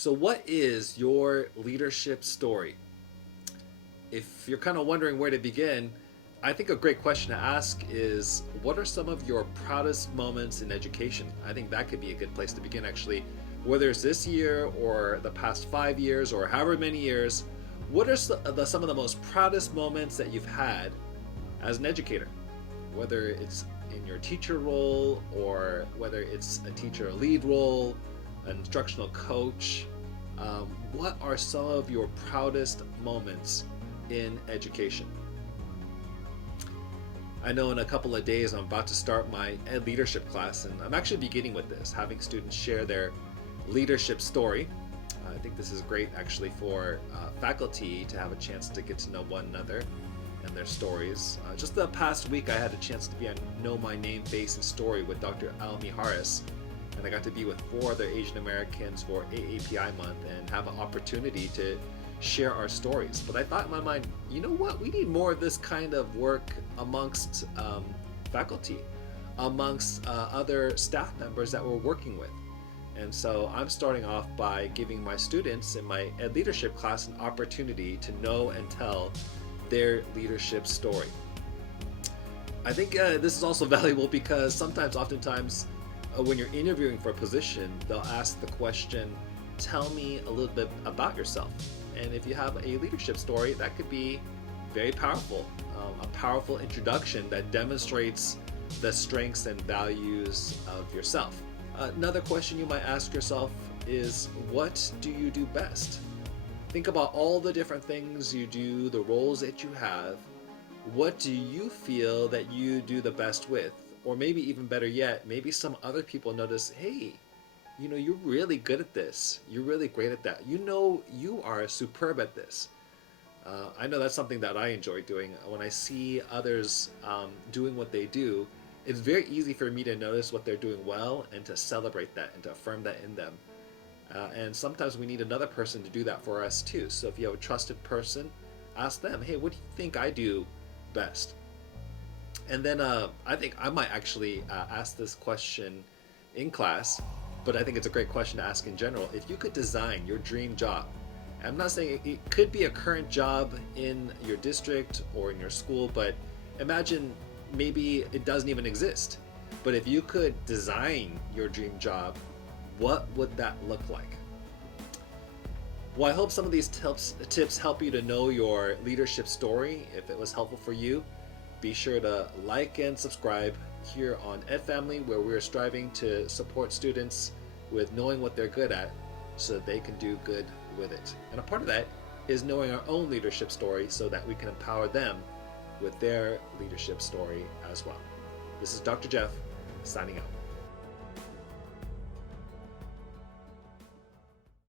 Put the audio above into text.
So, what is your leadership story? If you're kind of wondering where to begin, I think a great question to ask is what are some of your proudest moments in education? I think that could be a good place to begin, actually. Whether it's this year or the past 5 years or however many years, what are some of the most proudest moments that you've had as an educator? Whether it's in your teacher role or whether it's a teacher lead role, an instructional coach, what are some of your proudest moments in education? I know in a couple of days I'm about to start my ed leadership class, and I'm actually beginning with this, having students share their leadership story. I think this is great actually for faculty to have a chance to get to know one another and their stories. Just the past week I had a chance to be on Know My Name, Face, and Story with Dr. Almi Harris, and I got to be with 4 other Asian Americans for AAPI month and have an opportunity to share our stories. But I thought in my mind, you know what, we need more of this kind of work amongst faculty, amongst other staff members that we're working with. And so I'm starting off by giving my students in my ed leadership class an opportunity to know and tell their leadership story. I think this is also valuable because oftentimes, when you're interviewing for a position, they'll ask the question, tell me a little bit about yourself. And if you have a leadership story, that could be very powerful, a powerful introduction that demonstrates the strengths and values of yourself. Another question you might ask yourself is, what do you do best? Think about all the different things you do, the roles that you have. What do you feel that you do the best with? Or maybe even better yet, maybe some other people notice, hey, you're really good at this. You're really great at that. You are superb at this. I know that's something that I enjoy doing. When I see others doing what they do, it's very easy for me to notice what they're doing well and to celebrate that and to affirm that in them. And sometimes we need another person to do that for us too. So if you have a trusted person, ask them, hey, what do you think I do best? And then I think I might actually ask this question in class, but I think it's a great question to ask in general. If you could design your dream job, I'm not saying it could be a current job in your district or in your school, but imagine maybe it doesn't even exist. But if you could design your dream job, what would that look like? Well, I hope some of these tips help you to know your leadership story. If it was helpful for you, be sure to like and subscribe here on Ed Family, where we're striving to support students with knowing what they're good at so that they can do good with it. And a part of that is knowing our own leadership story so that we can empower them with their leadership story as well. This is Dr. Jeff, signing out.